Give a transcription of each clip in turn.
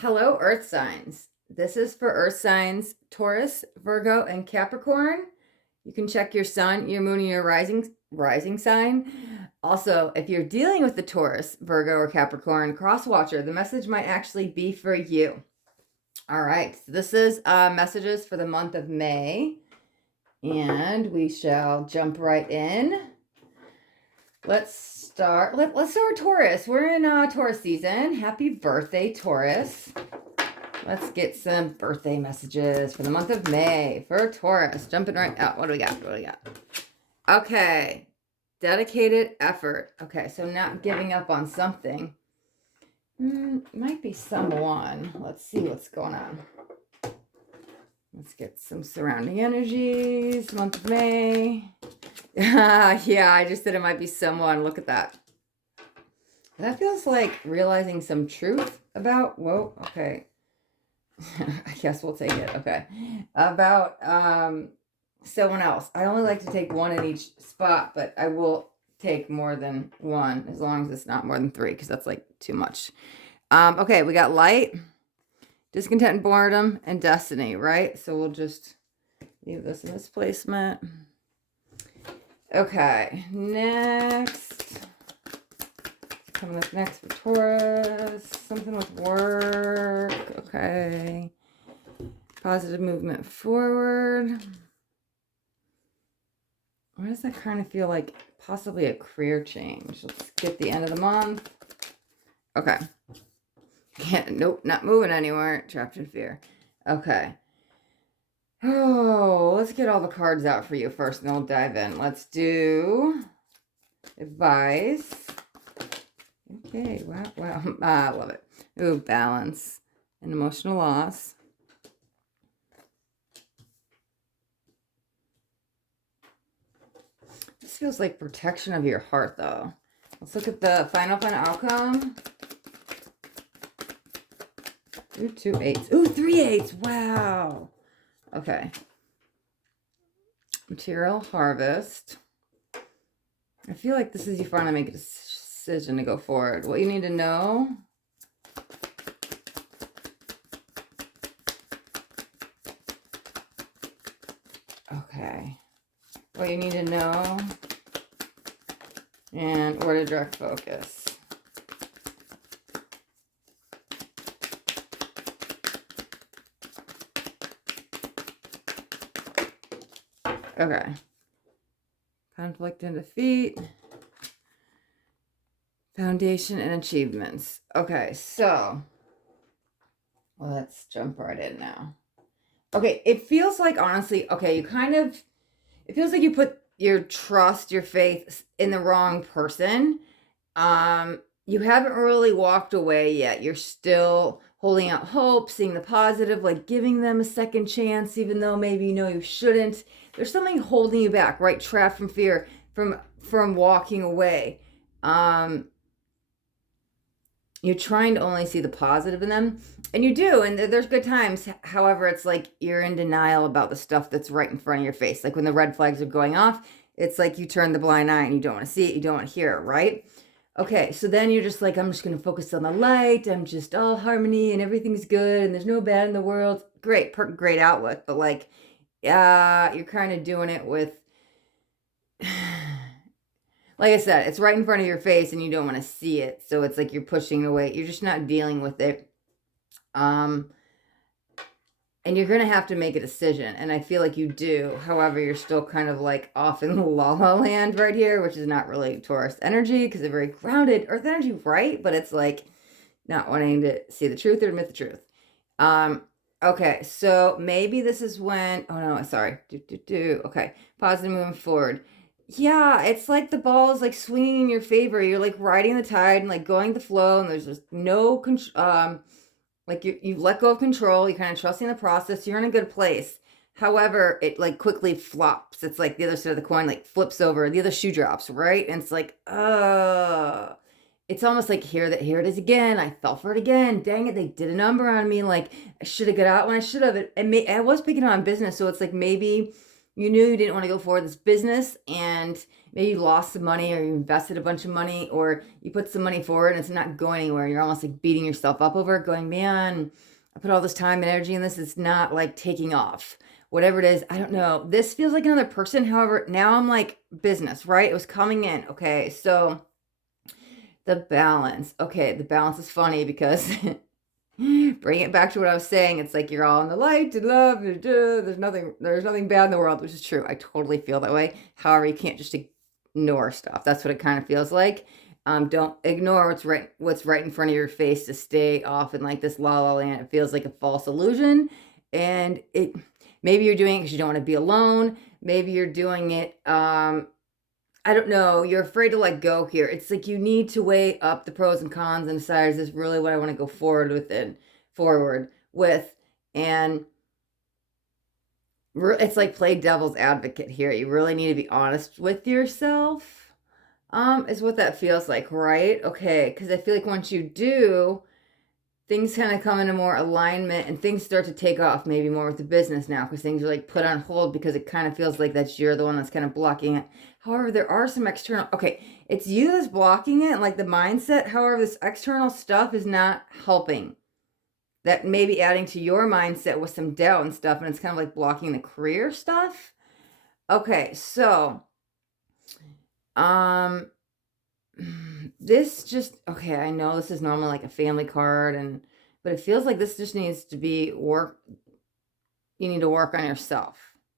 Hello, Earth signs. This is for Earth signs Taurus, Virgo, and Capricorn. You can check your sun, your moon, and your rising sign. Also, if you're dealing with the Taurus, Virgo, or Capricorn cross watcher, the message might actually be for you. All right, so this is messages for the month of May, and we shall jump right in. Let's start. Let's start Taurus. We're in Taurus season. Happy birthday, Taurus. Let's get some birthday messages for the month of May for Taurus. Jumping right out. What do we got? Okay. Dedicated effort. Okay, so not giving up on something. Might be someone. Let's see what's going on. Let's get some surrounding energies. Month of May. Yeah, I just said it might be someone. Look at that. That feels like realizing some truth about, whoa, okay. I guess we'll take it. Okay. About someone else. I only like to take one in each spot, but I will take more than one as long as it's not more than three, because that's like too much. Okay, we got light, discontent and boredom, and destiny, right? So we'll just leave this in this placement. Okay, next. Coming up next for Taurus, something with work. Okay. Positive movement forward. Why does that kind of feel like possibly a career change? Let's get the end of the month. Okay. Nope, not moving anywhere. Trapped in fear. Okay. Oh, let's get all the cards out for you first, and then we'll dive in. Let's do advice. Okay, wow. I love it. Ooh, balance and emotional loss. This feels like protection of your heart, though. Let's look at the final outcome. Ooh, 2 8s. Ooh, 3 8s. Wow. Okay. Material harvest. I feel like this is you finally make a decision to go forward. What you need to know. Okay. What you need to know. And where to direct focus. Okay. Conflict and defeat. Foundation and achievements. Okay, so let's jump right in now. Okay, it feels like, honestly, okay, it feels like you put your trust, your faith in the wrong person. You haven't really walked away yet. You're still holding out hope, seeing the positive, like giving them a second chance, even though maybe you know you shouldn't. There's something holding you back, right? Trapped from fear, from walking away. You're trying to only see the positive in them, and you do, and there's good times. However, it's like you're in denial about the stuff that's right in front of your face. Like when the red flags are going off, it's like you turn the blind eye and you don't want to see it, you don't want to hear it, right? Okay, so then you're just like, I'm just going to focus on the light. I'm just all harmony and everything's good and there's no bad in the world. Great, great outlook, but like, you're kind of doing it with, like I said, it's right in front of your face and you don't want to see it. So it's like you're pushing it away. You're just not dealing with it. And you're going to have to make a decision. And I feel like you do. However, you're still kind of like off in la la land right here, which is not really Taurus energy because they're very grounded Earth energy, right? But it's like not wanting to see the truth or admit the truth. Okay, so maybe this is when, oh no, sorry. Okay, positive moving forward. Yeah, it's like the ball is like swinging in your favor. You're like riding the tide and like going the flow, and there's just no like you've let go of control. You're kind of trusting the process. You're in a good place. However, it like quickly flops. It's like the other side of the coin like flips over. The other shoe drops, right? And it's like, it's almost like here it is again. I fell for it again. Dang it, they did a number on me. Like I should have got out when I should have. I was picking on business, so it's like maybe you knew you didn't want to go forward this business, and maybe you lost some money, or you invested a bunch of money, or you put some money forward and it's not going anywhere. You're almost like beating yourself up over it, going, man, I put all this time and energy in this. It's not like taking off. Whatever it is, I don't know. This feels like another person. However, now I'm like business, right? It was coming in. Okay, so the balance. Okay, the balance is funny because bring it back to what I was saying. It's like you're all in the light and love. There's nothing bad in the world, which is true. I totally feel that way. However, you can't just ignore stuff. That's what it kind of feels like. Don't ignore what's right in front of your face to stay off in like this la la land. It feels like a false illusion, and maybe you're doing it because you don't want to be alone. Maybe you're doing it. I don't know. You're afraid to let go here. It's like you need to weigh up the pros and cons and decide, is this really what I want to go forward with? And it's like play devil's advocate here. You really need to be honest with yourself. Is what that feels like, right? Okay, because I feel like once you do, things kind of come into more alignment and things start to take off, maybe more with the business now, because things are like put on hold because it kind of feels like you're the one that's kind of blocking it. However, there are some external, okay, it's you that's blocking it and like the mindset. However, this external stuff is not helping. That may be adding to your mindset with some doubt and stuff, and it's kind of like blocking the career stuff. Okay, so, this just, okay, I know this is normally like a family card, but it feels like this just needs to be work. You need to work on yourself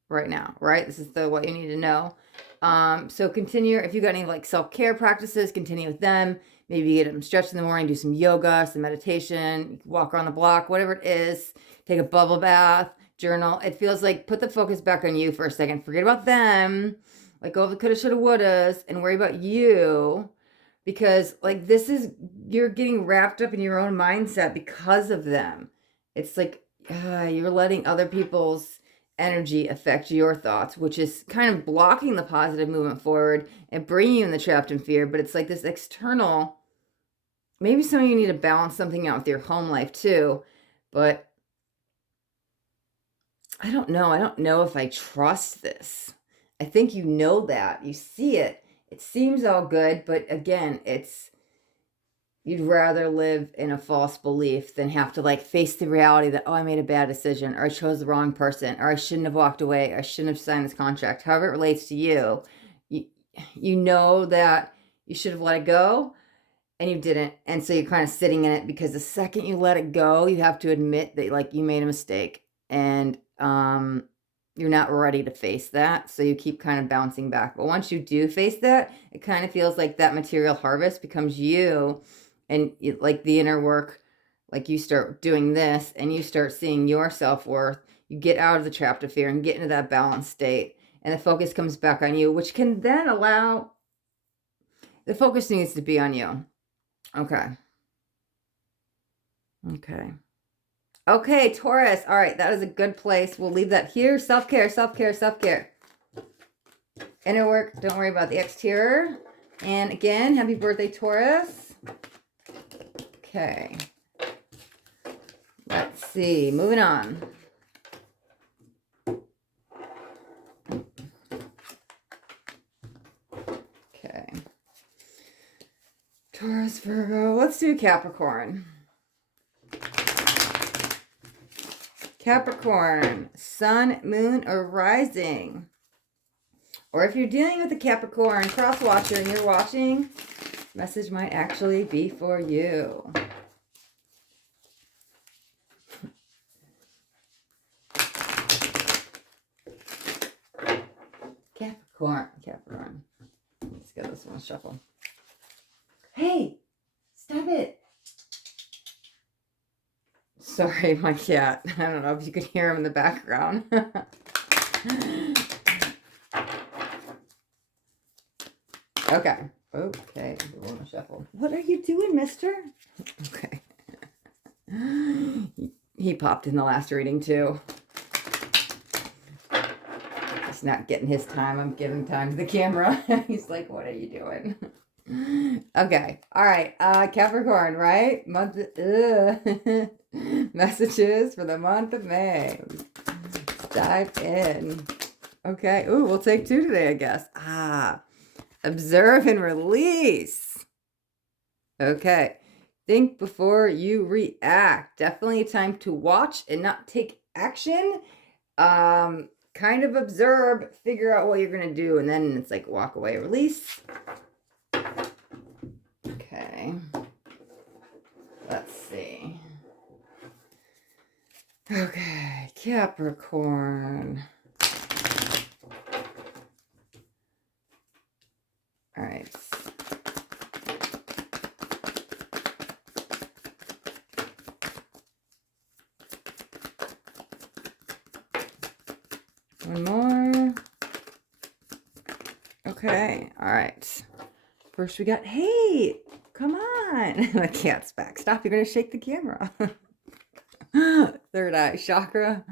right now, right? This is what you need to know. So continue, if you got any like self-care practices, continue with them. Maybe get them stretched in the morning, do some yoga, some meditation, walk around the block, whatever it is, take a bubble bath, journal. It feels like put the focus back on you for a second. Forget about them. Like go over the coulda, shoulda, wouldas and worry about you. Because like you're getting wrapped up in your own mindset because of them. It's like you're letting other people's energy affect your thoughts, which is kind of blocking the positive movement forward and bringing you in the trapped in fear. But it's like this external, maybe some of you need to balance something out with your home life too. But I don't know. I don't know if I trust this. I think you know that. You see it. It seems all good, but again, you'd rather live in a false belief than have to like face the reality that, oh, I made a bad decision, or I chose the wrong person, or I shouldn't have walked away, or I shouldn't have signed this contract. However it relates to you, you know that you should have let it go and you didn't. And so you're kind of sitting in it because the second you let it go, you have to admit that like you made a mistake and you're not ready to face that. So you keep kind of bouncing back. But once you do face that, it kind of feels like that material harvest becomes you. And like the inner work, like you start doing this and you start seeing your self-worth. You get out of the trapped of fear and get into that balanced state. And the focus comes back on you, which can then allow, the focus needs to be on you. Okay. Okay. Okay, Taurus. All right, that is a good place. We'll leave that here. Self-care, self-care, self-care. Inner work, don't worry about the exterior. And again, happy birthday, Taurus. Okay. Let's see. Moving on. Okay. Taurus, Virgo. Let's do Capricorn. Capricorn, sun, moon, or rising. Or if you're dealing with a Capricorn cross watcher and you're watching, message might actually be for you. Capricorn. Let's get this one shuffle. Hey, stop it. Sorry, my cat. I don't know if you could hear him in the background. Okay. Okay. We're gonna shuffle. What are you doing, mister? Okay. He popped in the last reading too. He's not getting his time. I'm giving time to the camera. He's like, what are you doing? Okay. All right. Capricorn, right? Messages for the month of May. Let's dive in. Okay. Ooh, we'll take two today, I guess. Observe and release. Okay. Think before you react. Definitely a time to watch and not take action. Kind of observe, figure out what you're going to do, and then it's like walk away, release. Okay. Let's see. Okay, Capricorn. All right. One more. Okay, all right. First we got, hey, come on. The cat's back. Stop, you're going to shake the camera. Third eye chakra.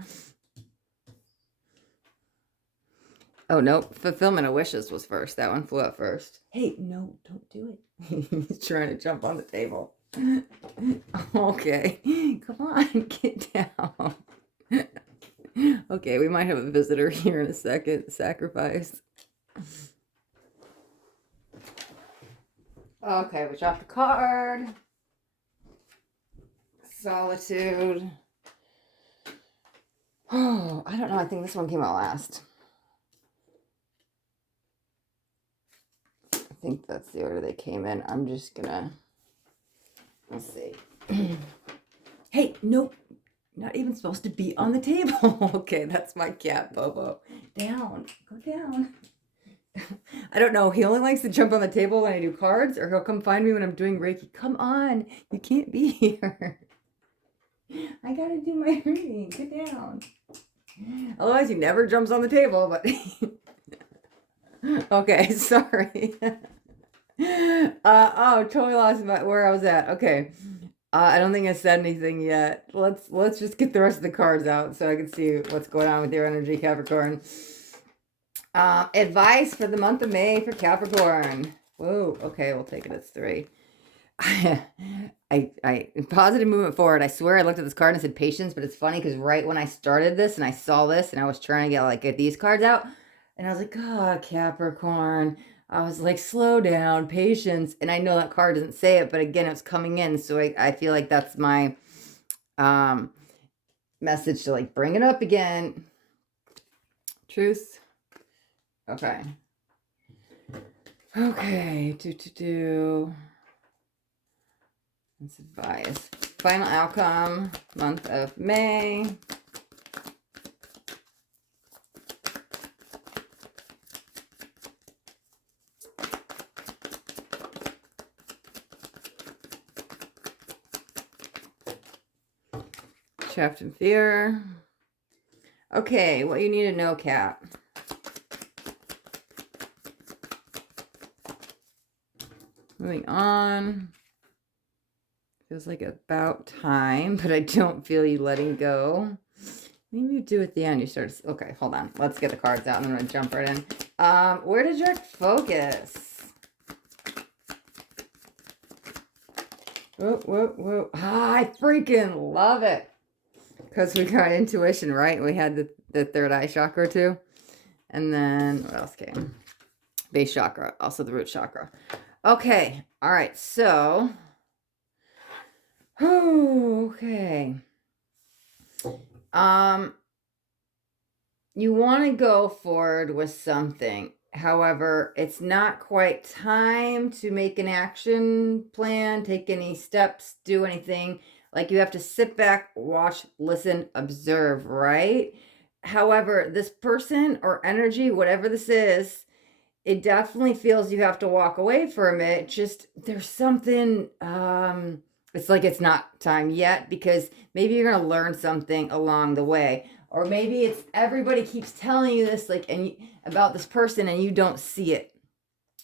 Oh, nope. Fulfillment of wishes was first. That one flew up first. Hey, no, don't do it. He's trying to jump on the table. Okay. Come on, get down. Okay, we might have a visitor here in a second. Sacrifice. Okay, we dropped the card. Solitude. Oh, I don't know. I think this one came out last. I think that's the order they came in. I'm just gonna, let's see. Hey, nope. Not even supposed to be on the table. Okay, that's my cat, Bobo. Down. Go down. I don't know. He only likes to jump on the table when I do cards, or he'll come find me when I'm doing Reiki. Come on. You can't be here. I gotta do my reading. Get down. Otherwise, he never jumps on the table, but... Okay, sorry. Oh, totally lost where I was at. Okay. I don't think I said anything yet. Let's just get the rest of the cards out so I can see what's going on with your energy, Capricorn. Advice for the month of May for Capricorn. Whoa, okay, we'll take it as 3. I positive movement forward. I swear I looked at this card and said patience, but it's funny because right when I started this and I saw this and I was trying to get these cards out, and I was like, oh, Capricorn. I was like, slow down, patience. And I know that card doesn't say it, but again, it's coming in. So I feel like that's my message to like bring it up again. Truth. Okay. Okay. That's advice. Final outcome, month of May. Trapped in fear. Okay, what you need to know, Cap. Moving on. Feels like about time, but I don't feel you letting go. Maybe you do at the end. You start. Okay, hold on. Let's get the cards out and I'm going to jump right in. Where did your focus? Whoa. Ah, I freaking love it. Because we got intuition, right? We had the third eye chakra too. And then what else came? Base chakra, also the root chakra. Okay. All right. So, okay. You want to go forward with something. However, it's not quite time to make an action plan, take any steps, do anything. Like you have to sit back, watch, listen, observe, right? However, this person or energy, whatever this is, it definitely feels you have to walk away for a minute. Just there's something, it's like it's not time yet because maybe you're going to learn something along the way. Or maybe it's everybody keeps telling you this about this person and you don't see it.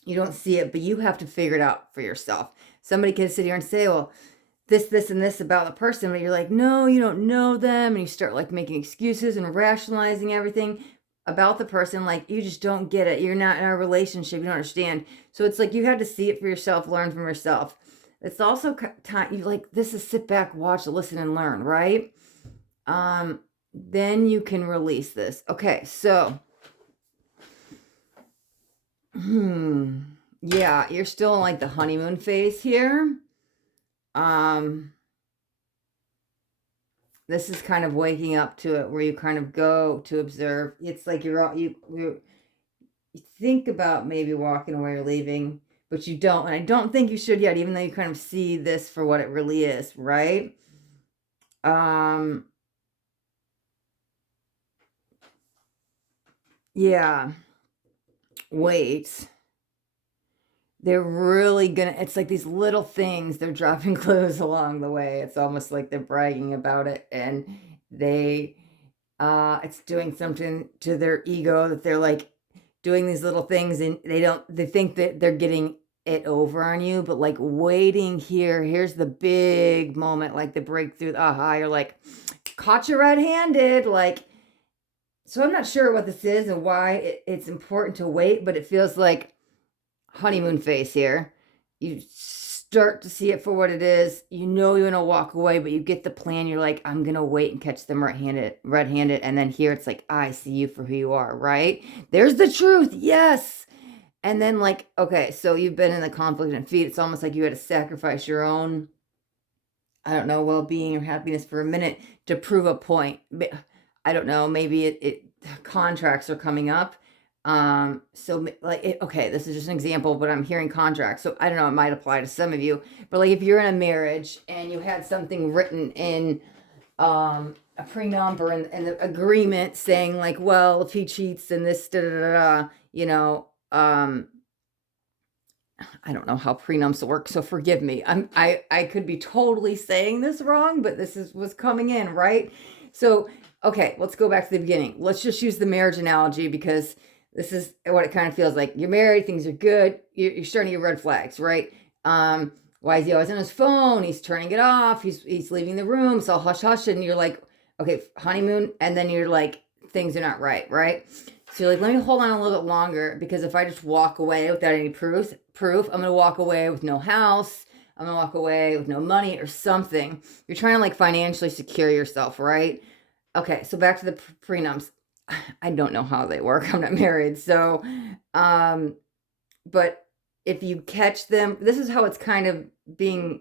You don't see it, but you have to figure it out for yourself. Somebody can sit here and say, well, this, and this about the person, but you're like, no, you don't know them. And you start like making excuses and rationalizing everything about the person. Like you just don't get it. You're not in a relationship. You don't understand. So it's like you had to see it for yourself, learn from yourself. It's also time, you like, this is sit back, watch, listen, and learn, right? Then you can release this. Okay, so, Yeah, you're still in like the honeymoon phase here. This is kind of waking up to it where you kind of go to observe. It's like you think about maybe walking away or leaving, but you don't. And I don't think you should yet, even though you kind of see this for what it really is, right? Yeah. Wait. They're really gonna, it's like these little things, they're dropping clues along the way. It's almost like they're bragging about it, and they it's doing something to their ego, that they're like doing these little things, and they think that they're getting it over on you, but like waiting here, here's the big moment, like the breakthrough, aha, you're like, caught you red-handed, like. So I'm not sure what this is and why it's important to wait, but it feels like honeymoon phase here. You start to see it for what it is. You know you're gonna walk away, but you get the plan. You're like, I'm gonna wait and catch them red-handed, and then here it's like, I see you for who you are, right? There's the truth, yes. And then like, okay, so you've been in the conflict and defeat. It's almost like you had to sacrifice your own, I don't know, well-being or happiness for a minute to prove a point. I don't know, maybe it contracts are coming up. So like, okay, this is just an example, but I'm hearing contracts. So I don't know, it might apply to some of you, but like if you're in a marriage and you had something written in a prenup or in the agreement saying like, well, if he cheats and this, da, da, da, da, you know, I don't know how prenups work, so forgive me. I could be totally saying this wrong, but this was coming in, right? So, okay, let's go back to the beginning. Let's just use the marriage analogy, because this is what it kind of feels like. You're married, things are good. You're starting to get red flags, right? Why is he always on his phone? He's turning it off. He's leaving the room. So hush hush, and you're like, okay, honeymoon, and then you're like, things are not right, right? So you're like, let me hold on a little bit longer, because if I just walk away without any proof, I'm going to walk away with no house. I'm going to walk away with no money or something. You're trying to like financially secure yourself, right? Okay, so back to the prenups. I don't know how they work. I'm not married. So, but if you catch them, this is how it's kind of being,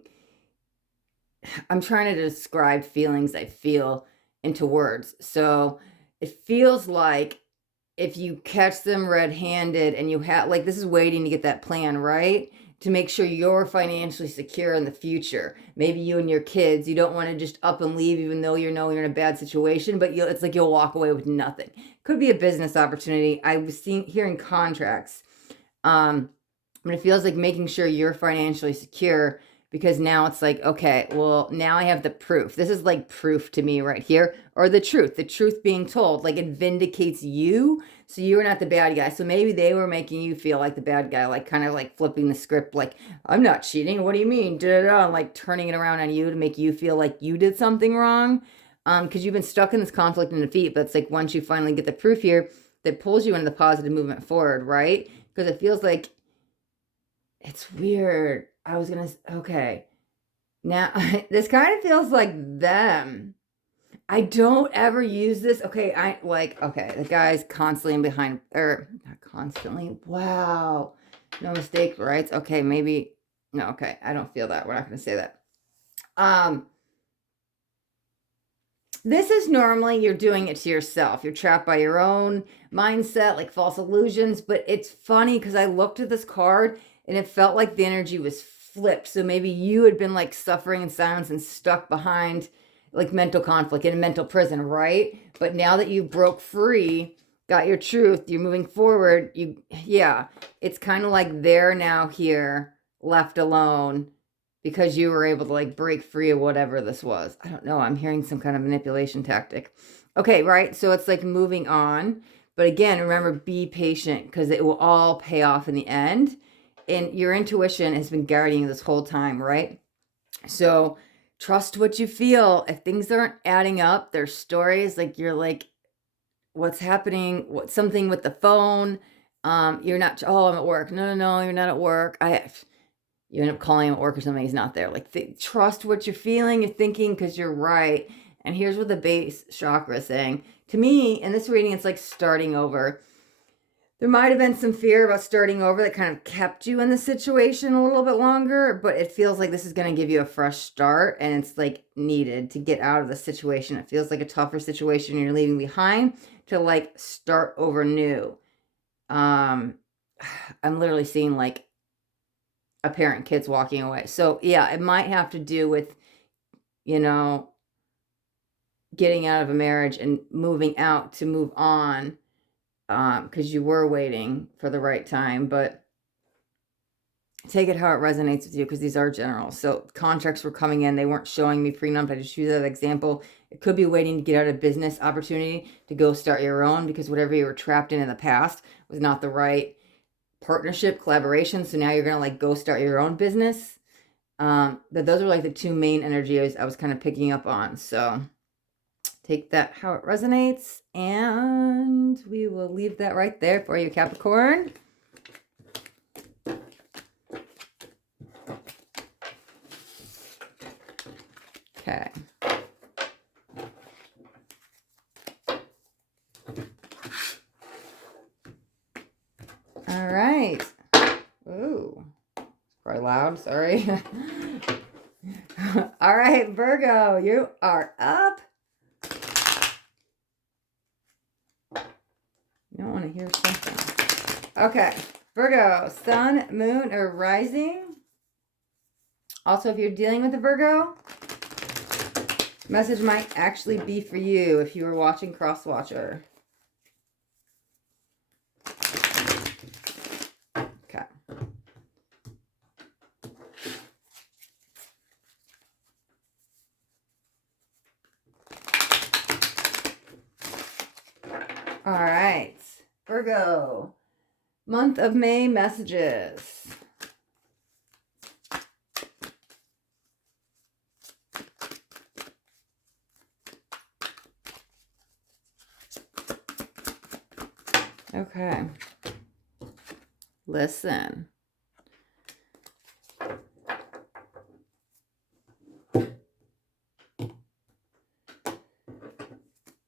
I'm trying to describe feelings I feel into words. So it feels like if you catch them red-handed and you have, like, this is waiting to get that plan, right? To make sure you're financially secure in the future. Maybe you and your kids, you don't want to just up and leave even though you know you're in a bad situation, but it's like you'll walk away with nothing. Could be a business opportunity. I was hearing contracts. But it feels like making sure you're financially secure, because now it's like, okay, well, now I have the proof. This is like proof to me right here, or the truth being told, like it vindicates you. So you're not the bad guy. So maybe they were making you feel like the bad guy, like kind of like flipping the script, like, I'm not cheating. What do you mean? Da-da-da, and like turning it around on you to make you feel like you did something wrong. Because you've been stuck in this conflict and defeat. But it's like once you finally get the proof here, that pulls you into the positive movement forward, right? Because it feels like, it's weird. Okay. Now, this kind of feels like them. I don't ever use this. Okay, okay, the guy's constantly behind, or not constantly. Wow. No mistake, right? Okay, maybe, no, okay, I don't feel that. We're not going to say that. This is normally you're doing it to yourself. You're trapped by your own mindset, like false illusions. But it's funny because I looked at this card and it felt like the energy was flipped. So maybe you had been like suffering in silence and stuck behind like mental conflict in a mental prison, right? But now that you broke free, got your truth, you're moving forward, it's kind of like they're now here, left alone, because you were able to like break free of whatever this was. I don't know. I'm hearing some kind of manipulation tactic. Okay, right? So it's like moving on. But again, remember, be patient, because it will all pay off in the end. And your intuition has been guiding you this whole time, right? So trust what you feel. If things aren't adding up, there's stories like you're like, what's happening? What, something with the phone? You're not, oh, I'm at work. No, you're not at work. You end up calling him at work or something, he's not there. Like, trust what you're feeling, you're thinking, because you're right. And here's what the base chakra is saying. To me, in this reading, it's like starting over. There might have been some fear about starting over that kind of kept you in the situation a little bit longer, but it feels like this is going to give you a fresh start, and it's like needed to get out of the situation. It feels like a tougher situation you're leaving behind to like start over new. I'm literally seeing like a parent and kids walking away. So yeah, it might have to do with, you know, getting out of a marriage and moving out to move on, because you were waiting for the right time, but take it how it resonates with you, because these are general. So contracts were coming in, they weren't showing me prenup. I just use that example. It could be waiting to get out of business opportunity to go start your own, because whatever you were trapped in the past was not the right partnership, collaboration. So now you're gonna like go start your own business. But those are like the two main energies I was kind of picking up on. So take that how it resonates, and we will leave that right there for you, Capricorn. Okay. All right. Ooh, it's probably loud. Sorry. All right, Virgo, you are up. You don't want to hear something. Okay, Virgo, sun, moon, or rising. Also, if you're dealing with a Virgo, message might actually be for you if you were watching Cross Watcher. Okay. All right, Virgo, month of May messages. Okay. Listen.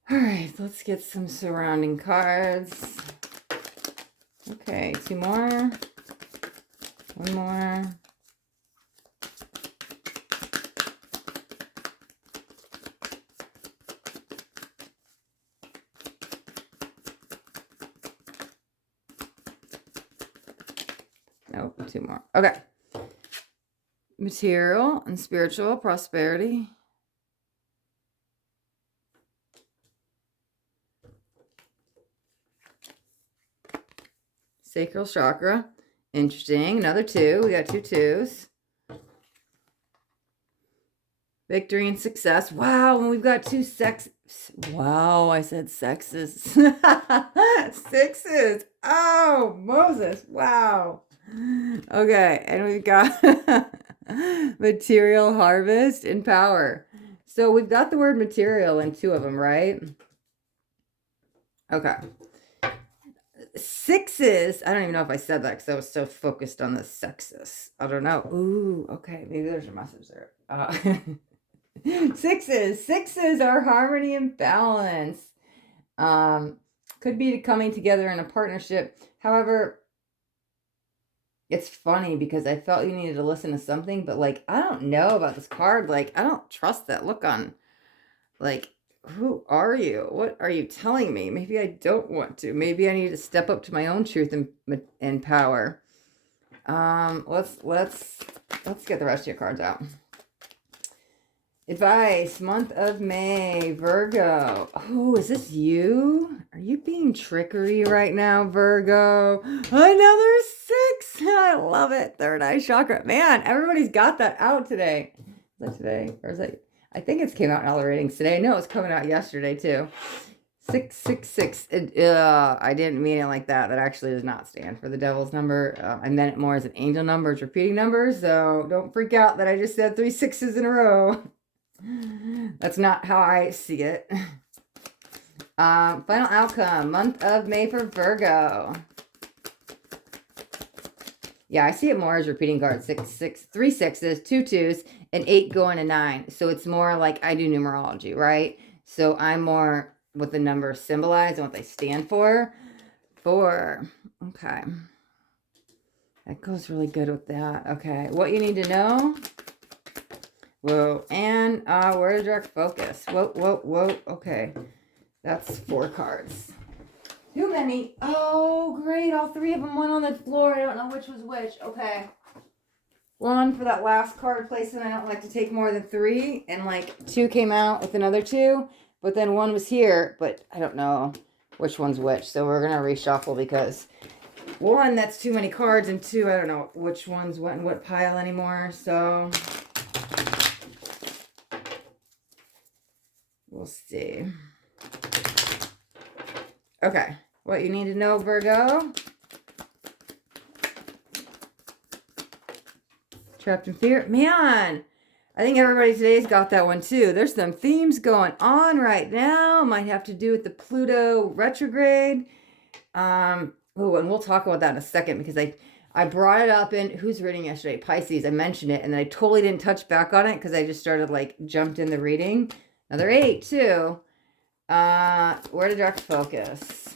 All right, let's get some surrounding cards. Okay, two more. One more. Nope, two more. Okay. Material and spiritual prosperity. Sacral chakra. Interesting. Another two. We got two twos. Victory and success. Wow. And we've got two Wow. I said sexes. Sixes. Oh, Moses. Wow. Okay. And we've got material, harvest, and power. So we've got the word material in two of them, right? Okay. Sixes. I don't even know if I said that because I was so focused on the sexes. I don't know. Ooh, okay. Maybe there's a message there. Sixes are harmony and balance. Could be coming together in a partnership. However, it's funny because I felt you needed to listen to something, but like, I don't know about this card. Like, I don't trust that look on, like, who are you? What are you telling me? Maybe I don't want to. Maybe I need to step up to my own truth and power. Let's get the rest of your cards out. Advice, month of May, Virgo. Oh, is this you? Are you being trickery right now, Virgo? Another six. I love it. Third eye chakra. Man, everybody's got that out today. Is that today? Or is that? I think it's came out in all the ratings today. No, it's coming out yesterday too. 666. I didn't mean it like that. That actually does not stand for the devil's number. I meant it more as an angel number. It's repeating numbers. So don't freak out that I just said 3 6s in a row. That's not how I see it. Final outcome, month of May for Virgo. Yeah, I see it more as repeating cards. 3 6s, 2 2s, and 8 going to 9. So it's more like I do numerology, right? So I'm more what the numbers symbolize and what they stand for. 4. Okay. That goes really good with that. Okay. What you need to know. Whoa. And where to direct focus. Whoa, whoa, whoa. Okay. That's 4 cards. Too many. Oh, great. All 3 of them went on the floor. I don't know which was which. Okay. 1 for that last card placement. I don't like to take more than 3. And like 2 came out with another 2. But then 1 was here. But I don't know which one's which. So we're going to reshuffle because 1, that's too many cards. And 2, I don't know which ones went in what pile anymore. So we'll see. Okay. What you need to know, Virgo. Trapped in fear. Man, I think everybody today's got that one too. There's some themes going on right now. Might have to do with the Pluto retrograde. Oh, and we'll talk about that in a second because I brought it up in who's reading yesterday? Pisces. I mentioned it and then I totally didn't touch back on it because I just started like jumped in the reading. Another 8 too. Where to direct focus.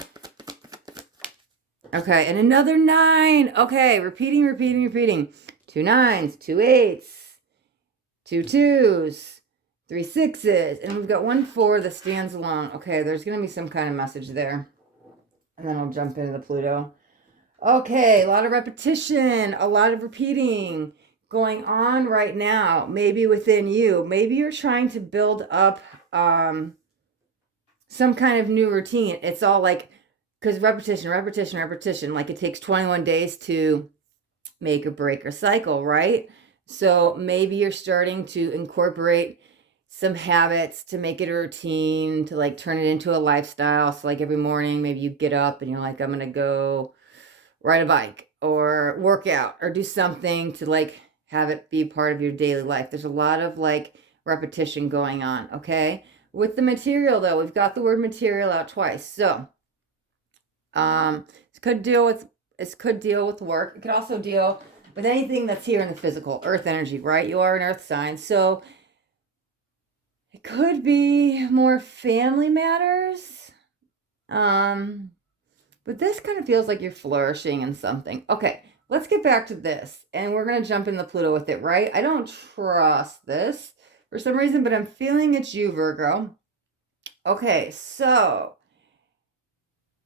Okay, and another 9. Okay, repeating. 2 9s, 2 8s, 2 2s, 3 6s, and we've got 1 4 that stands alone. Okay, there's going to be some kind of message there. And then I'll jump into the Pluto. Okay, a lot of repetition, a lot of repeating going on right now, maybe within you. Maybe you're trying to build up some kind of new routine. It's all like, because repetition, like it takes 21 days to make or break or cycle, right? So maybe you're starting to incorporate some habits to make it a routine, to like turn it into a lifestyle. So like every morning, maybe you get up and you're like, I'm going to go ride a bike or work out or do something to like have it be part of your daily life. There's a lot of like repetition going on, okay? With the material though, we've got the word material out twice. So this could deal with work. It could also deal with anything that's here in the physical, earth energy, right? You are an earth sign. So it could be more family matters. But this kind of feels like you're flourishing in something. Okay, let's get back to this. And we're going to jump in the Pluto with it, right? I don't trust this for some reason, but I'm feeling it's you, Virgo. Okay, so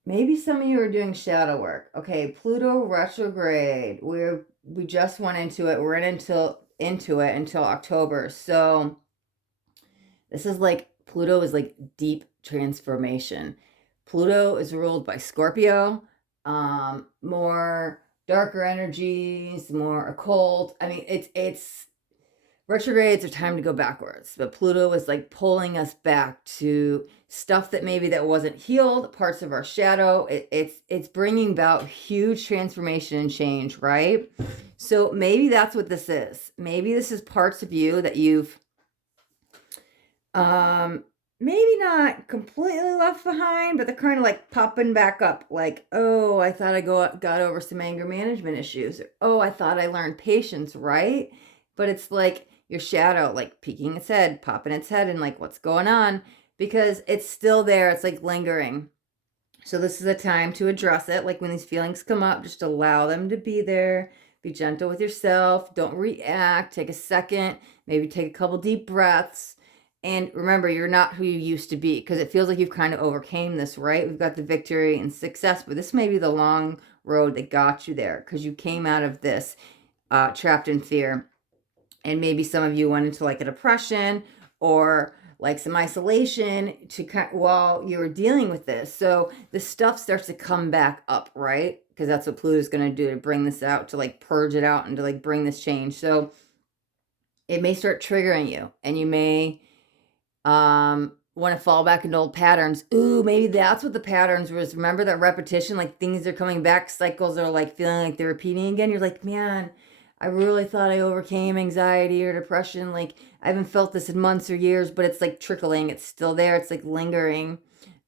maybe some of you are doing shadow work. Okay, Pluto retrograde. We just went into it. We're into it until October. So this is like Pluto is like deep transformation. Pluto is ruled by Scorpio, more darker energies, more occult. I mean, it's retrogrades are time to go backwards, but Pluto is like pulling us back to stuff that maybe that wasn't healed, parts of our shadow. It's bringing about huge transformation and change, right? So maybe that's what this is. Maybe this is parts of you that you've maybe not completely left behind, but they're kind of like popping back up. Like, oh, I thought I got over some anger management issues. Oh, I thought I learned patience, right? But it's like your shadow, like peeking its head, popping its head, and like, what's going on? Because it's still there. It's like lingering. So this is a time to address it. Like when these feelings come up, just allow them to be there. Be gentle with yourself. Don't react. Take a second. Maybe take a couple deep breaths. And remember, you're not who you used to be, because it feels like you've kind of overcame this, right? We've got the victory and success, but this may be the long road that got you there, because you came out of this trapped in fear. And maybe some of you went into like a depression or like some isolation while you were dealing with this. So the stuff starts to come back up, right? Because that's what Pluto's going to do, to bring this out, to like purge it out and to like bring this change. So it may start triggering you, and you may want to fall back into old patterns. Ooh, maybe that's what the patterns was. Remember that repetition, like things are coming back, cycles are like feeling like they're repeating again. You're like, man, I really thought I overcame anxiety or depression. Like I haven't felt this in months or years, but it's like trickling. It's still there. It's like lingering.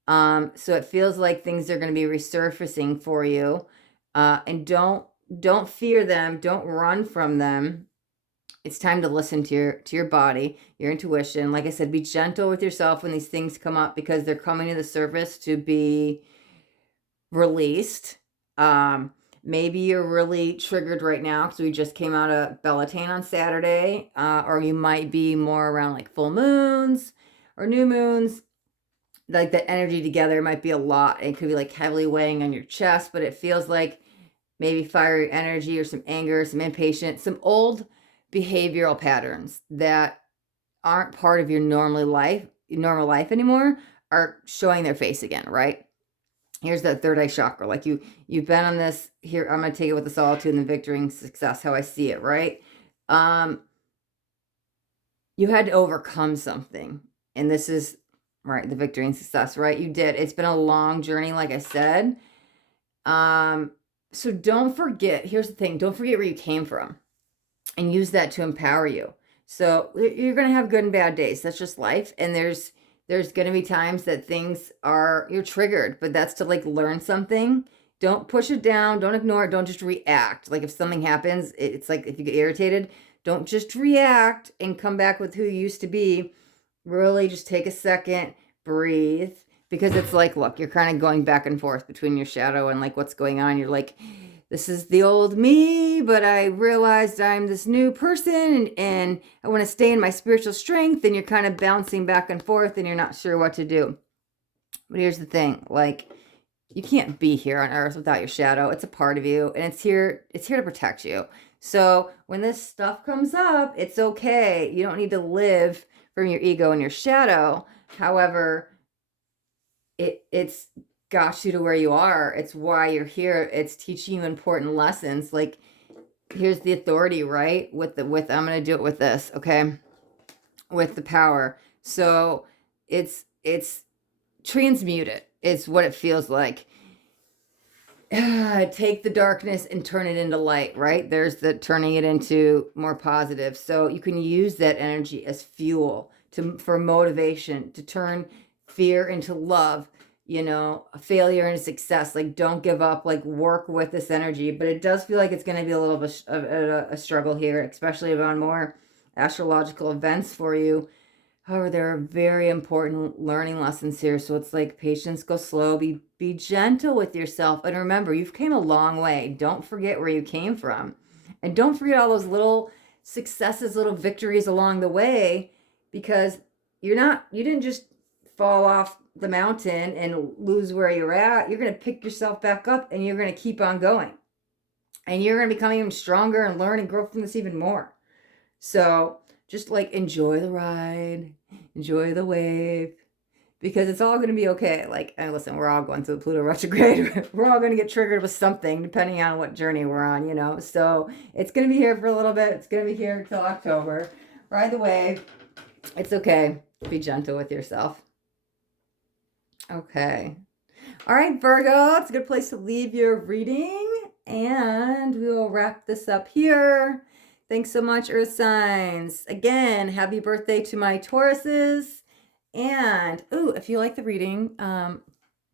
So it feels like things are going to be resurfacing for you. And don't fear them. Don't run from them. It's time to listen to your body, your intuition. Like I said, be gentle with yourself when these things come up, because they're coming to the surface to be released. Maybe you're really triggered right now because we just came out of Beltane on Saturday, or you might be more around like full moons or new moons. Like that energy together might be a lot. It could be like heavily weighing on your chest, but it feels like maybe fiery energy or some anger, some impatience, some old behavioral patterns that aren't part of your normal life anymore are showing their face again, right? Here's that third eye chakra. Like you've been on this here. I'm going to take it with the solitude and the victory and success, how I see it, right? You had to overcome something. And this is right, the victory and success, right? You did. It's been a long journey, like I said. So don't forget, here's the thing, don't forget where you came from and use that to empower you. So you're going to have good and bad days. That's just life. And there's going to be times that you're triggered, but that's to like learn something. Don't push it down. Don't ignore it. Don't just react. Like if something happens, it's like if you get irritated, don't just react and come back with who you used to be. Really just take a second, breathe, because it's like, look, you're kind of going back and forth between your shadow and like what's going on. You're like, this is the old me, but I realized I'm this new person and I want to stay in my spiritual strength. And you're kind of bouncing back and forth and you're not sure what to do. But here's the thing, like you can't be here on earth without your shadow. It's a part of you and it's here to protect you. So when this stuff comes up, it's okay. You don't need to live from your ego and your shadow. However, it's got you to where you are. It's why you're here. It's teaching you important lessons. Like here's the authority, right? With I'm going to do it with this, okay? With the power. So it's transmute it. It's what it feels like. Take the darkness and turn it into light, right? There's the turning it into more positive. So you can use that energy as fuel for motivation, to turn fear into love, failure into success. Like don't give up, like work with this energy. But it does feel like it's going to be a little bit of a struggle here, especially around more astrological events for you. However, there are very important learning lessons here. So it's like patience, go slow, be gentle with yourself. And remember, you've came a long way. Don't forget where you came from. And don't forget all those little successes, little victories along the way, because you didn't just fall off the mountain and lose where you're at. You're going to pick yourself back up and you're going to keep on going. And you're going to become even stronger and learn and grow from this even more. So just like enjoy the ride, enjoy the wave, because it's all going to be okay. Like, and listen, we're all going through the Pluto retrograde. We're all going to get triggered with something depending on what journey we're on, So it's going to be here for a little bit. It's going to be here till October. Ride the wave. It's okay. Be gentle with yourself. Okay. All right, Virgo, it's a good place to leave your reading. And we will wrap this up here. Thanks so much, Earth signs. Again, happy birthday to my Tauruses. And, if you like the reading,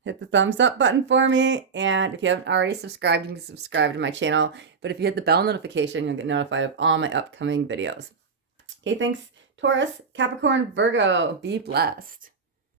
hit the thumbs up button for me. And if you haven't already subscribed, you can subscribe to my channel. But if you hit the bell notification, you'll get notified of all my upcoming videos. Okay, thanks, Taurus, Capricorn, Virgo. Be blessed.